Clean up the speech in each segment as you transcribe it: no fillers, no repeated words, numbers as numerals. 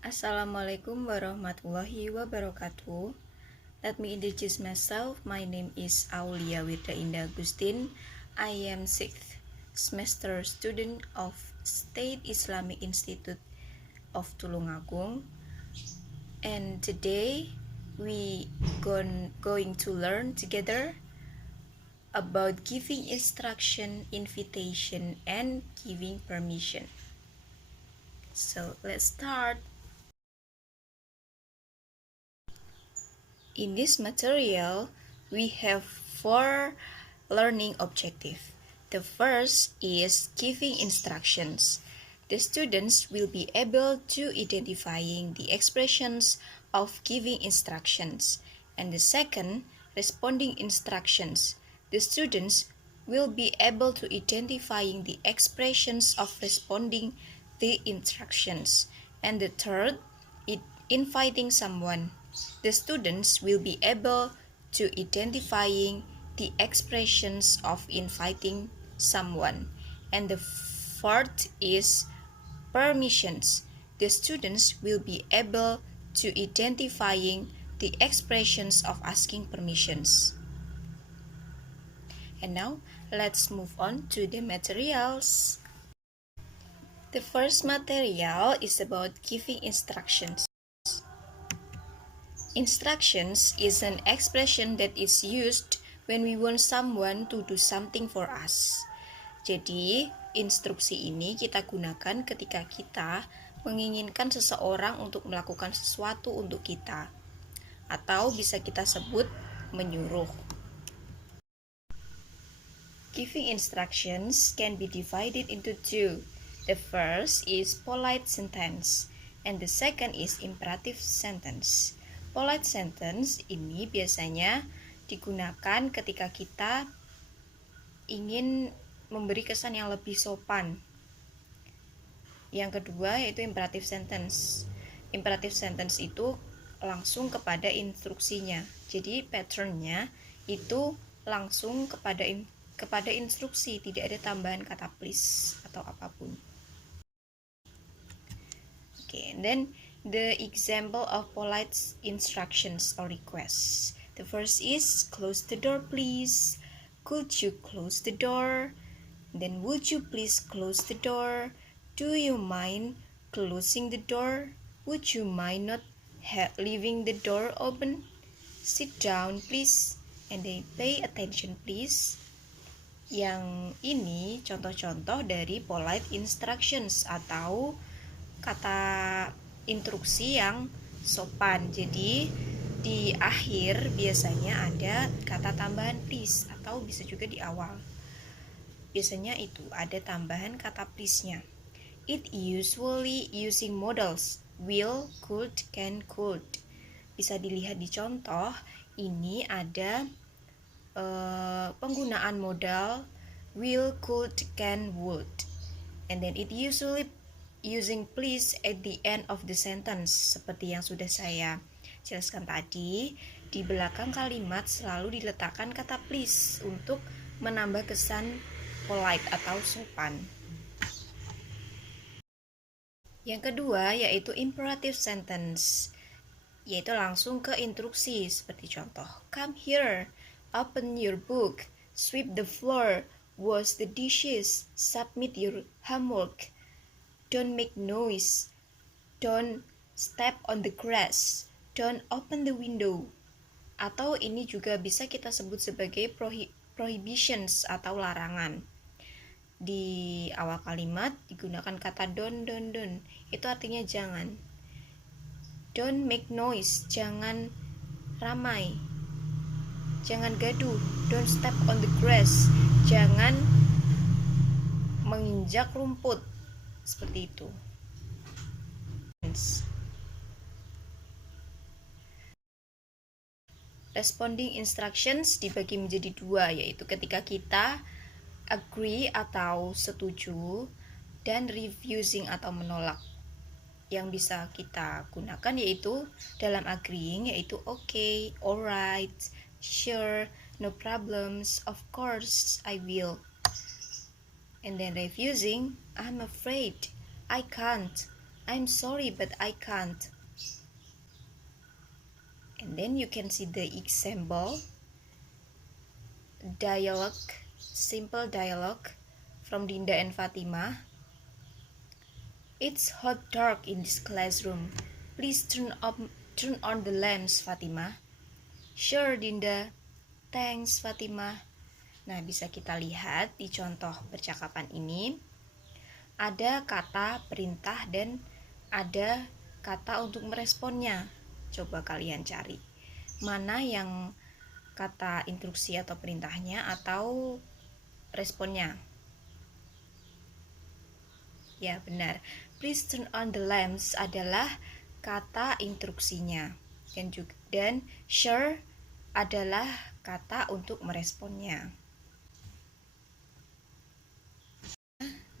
Assalamualaikum warahmatullahi wabarakatuh. Let me introduce myself. My name is Aulia Wirda Indah Agustin. I am 6th semester student of State Islamic Institute of Tulungagung. And today we going to learn together about giving instruction, invitation, and giving permission. So let's start. In this material, we have 4 learning objectives. The first is giving instructions. The students will be able to identifying the expressions of giving instructions. And the second, responding instructions. The students will be able to identifying the expressions of responding the instructions. And the third, inviting someone. The students will be able to identifying the expressions of inviting someone. And the fourth is permissions. The students will be able to identifying the expressions of asking permissions. And now, let's move on to the materials. The first material is about giving instructions. Instructions is an expression that is used when we want someone to do something for us. Jadi, instruksi ini kita gunakan ketika kita menginginkan seseorang untuk melakukan sesuatu untuk kita. Atau bisa kita sebut menyuruh. Giving instructions can be divided into 2. The first is polite sentence, and the second is imperative sentence. Polite sentence ini biasanya digunakan ketika kita ingin memberi kesan yang lebih sopan. Yang kedua yaitu imperative sentence. Imperative sentence itu langsung kepada instruksinya. Jadi patternnya itu langsung kepada instruksi, tidak ada tambahan kata please atau apapun. Okay, and then the example of polite instructions or requests. The first is close the door please. Could you close the door? Then would you please close the door? Do you mind closing the door? Would you mind not leaving the door open? Sit down please. And then pay attention please. Yang ini contoh-contoh dari polite instructions atau kata instruksi yang sopan. Jadi di akhir biasanya ada kata tambahan please atau bisa juga di awal. Biasanya itu ada tambahan kata please-nya. It usually using modals will, could, can, could. Bisa dilihat di contoh, ini ada penggunaan modal will, could, can, would. And then it usually using please at the end of the sentence. Seperti yang sudah saya jelaskan tadi, di belakang kalimat selalu diletakkan kata please untuk menambah kesan polite atau sopan. Yang kedua yaitu imperative sentence, yaitu langsung ke instruksi seperti contoh. Come here, open your book, sweep the floor, wash the dishes, submit your homework. Don't make noise. Don't step on the grass. Don't open the window. Atau ini juga bisa kita sebut sebagai prohibitions atau larangan. Di awal kalimat digunakan kata don't. Itu artinya jangan. Don't make noise. Jangan ramai. Jangan gaduh. Don't step on the grass. Jangan menginjak rumput. Seperti itu. Responding instructions dibagi menjadi 2, yaitu ketika kita agree atau setuju dan refusing atau menolak. Yang bisa kita gunakan yaitu dalam agreeing yaitu okay, alright, sure, no problems, of course, I will. And then refusing, I'm afraid, I can't, I'm sorry, but I can't. And then you can see the example dialogue, simple dialogue from Dinda and Fatima. It's hot dark in this classroom. Please turn on the lamps, Fatima. Sure, Dinda. Thanks, Fatima. Nah, bisa kita lihat di contoh percakapan ini ada kata perintah dan ada kata untuk meresponnya. Coba kalian cari mana yang kata instruksi atau perintahnya atau responnya. Ya, benar. Please turn on the lamps adalah kata instruksinya. Dan sure adalah kata untuk meresponnya.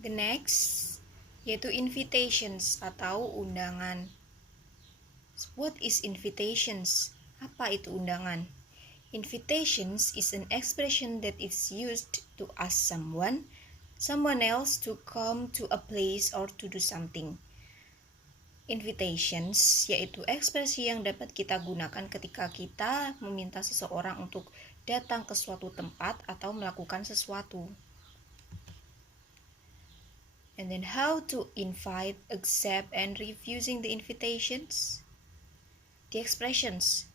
The next yaitu invitations atau undangan. What is invitations? Apa itu undangan? Invitations is an expression that is used to ask someone else to come to a place or to do something. Invitations yaitu ekspresi yang dapat kita gunakan ketika kita meminta seseorang untuk datang ke suatu tempat atau melakukan sesuatu. And then how to invite, accept, and refusing the invitations. The expressions.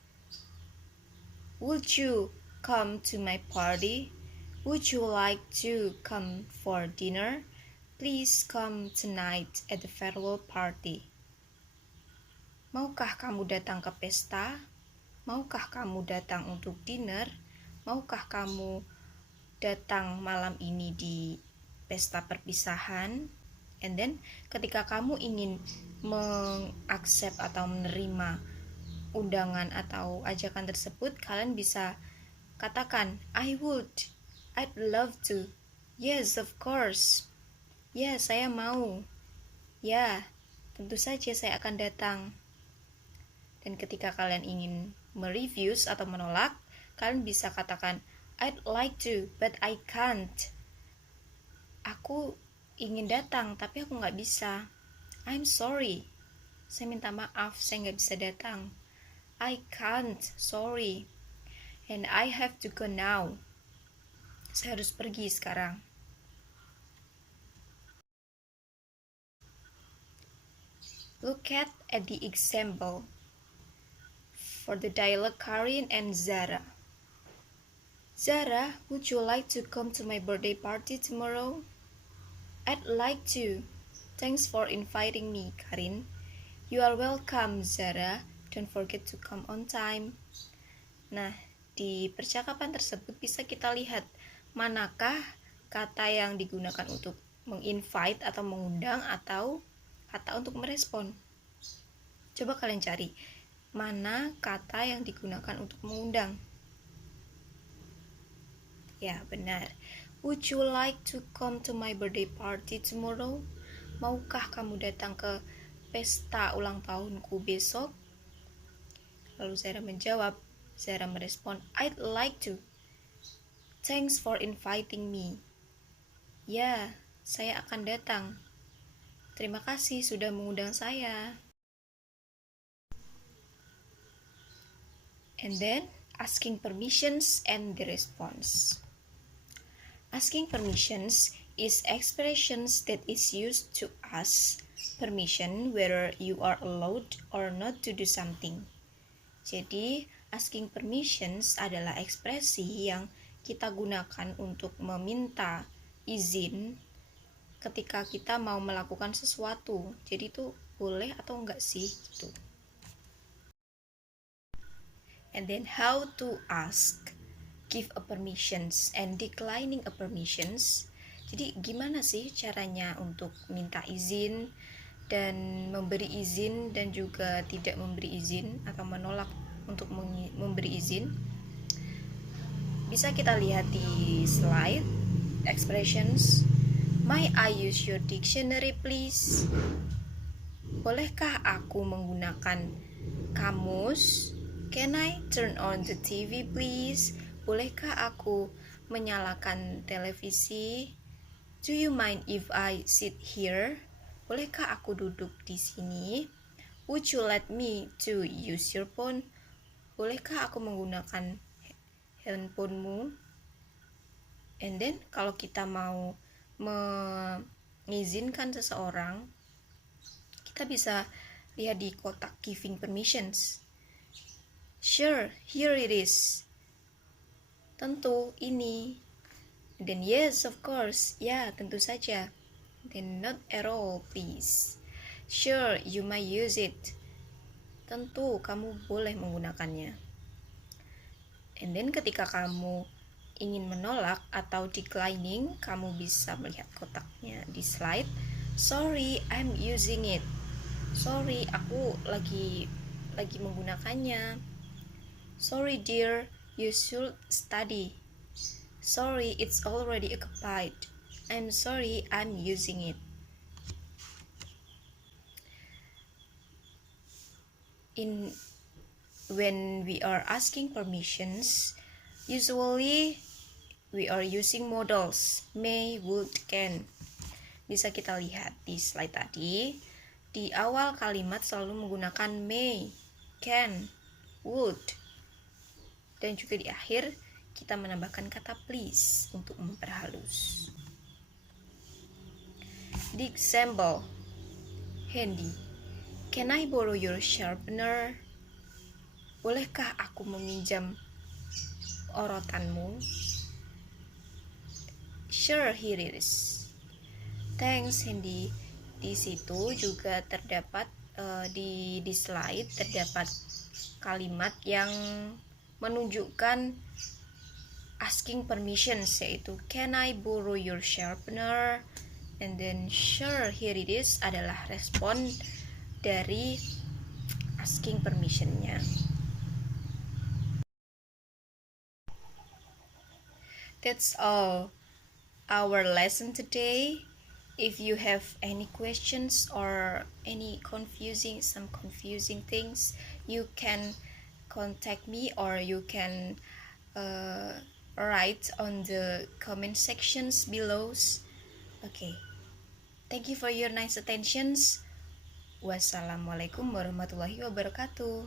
Would you come to my party? Would you like to come for dinner? Please come tonight at the farewell party. Maukah kamu datang ke pesta? Maukah kamu datang untuk dinner? Maukah kamu datang malam ini di pesta perpisahan? And then ketika kamu ingin mengaccept atau menerima undangan atau ajakan tersebut, kalian bisa katakan I would, I'd love to, yes of course, ya saya mau, ya tentu saja saya akan datang. Dan ketika kalian ingin merefuse atau menolak, kalian bisa katakan I'd like to but I can't. Aku ingin datang tapi aku nggak bisa. I'm sorry, saya minta maaf, saya nggak bisa datang. I can't, sorry. And I have to go now, saya harus pergi sekarang. Look at the example for the dialogue Karin and Zara. Zara, would you like to come to my birthday party tomorrow? I'd like to. Thanks for inviting me, Karin. You are welcome, Zara. Don't forget to come on time. Nah, di percakapan tersebut bisa kita lihat manakah kata yang digunakan untuk menginvite atau mengundang atau kata untuk merespon. Coba kalian cari mana kata yang digunakan untuk mengundang. Ya, benar. Would you like to come to my birthday party tomorrow? Maukah kamu datang ke pesta ulang tahunku besok? Lalu Zara merespon, I'd like to. Thanks for inviting me. Ya, saya akan datang. Terima kasih sudah mengundang saya. And then, asking permissions and the response. Asking permissions is expressions that is used to ask permission whether you are allowed or not to do something. Jadi, asking permissions adalah ekspresi yang kita gunakan untuk meminta izin ketika kita mau melakukan sesuatu. Jadi itu boleh atau enggak sih gitu. And then how to ask, give a permissions and declining a permissions. Jadi gimana sih caranya untuk minta izin dan memberi izin dan juga tidak memberi izin atau menolak untuk memberi izin? Bisa kita lihat di slide expressions. May I use your dictionary please? Bolehkah aku menggunakan kamus? Can I turn on the TV please? Bolehkah aku menyalakan televisi? Do you mind if I sit here? Bolehkah aku duduk di sini? Would you let me to use your phone? Bolehkah aku menggunakan handphonemu? And then kalau kita mau mengizinkan seseorang, kita bisa lihat di kotak giving permissions. Sure, here it is. Tentu, ini. Then yes, of course. Ya, tentu saja. Then not at all, please. Sure, you may use it. Tentu, kamu boleh menggunakannya. And then ketika kamu ingin menolak atau declining, kamu bisa melihat kotaknya di slide. Sorry, I'm using it. Sorry, aku lagi menggunakannya. Sorry dear, you should study. Sorry, it's already occupied. I'm sorry, I'm using it. When we are asking permissions, usually we are using modals may, would, can. Bisa kita lihat di slide tadi, di awal kalimat selalu menggunakan may, can, would, dan juga di akhir kita menambahkan kata please untuk memperhalus. The example, Handy, can I borrow your sharpener? Bolehkah aku meminjam orotanmu? Sure, here it is. Thanks, Handy. Di situ juga terdapat di slide terdapat kalimat yang menunjukkan asking permissions, yaitu can I borrow your sharpener? And then sure, here it is adalah respon dari asking permission-nya. That's all our lesson today. If you have any questions or any confusing things, you can contact me or you can write on the comment sections below. Okay, thank you for your nice attentions. Wassalamualaikum warahmatullahi wabarakatuh.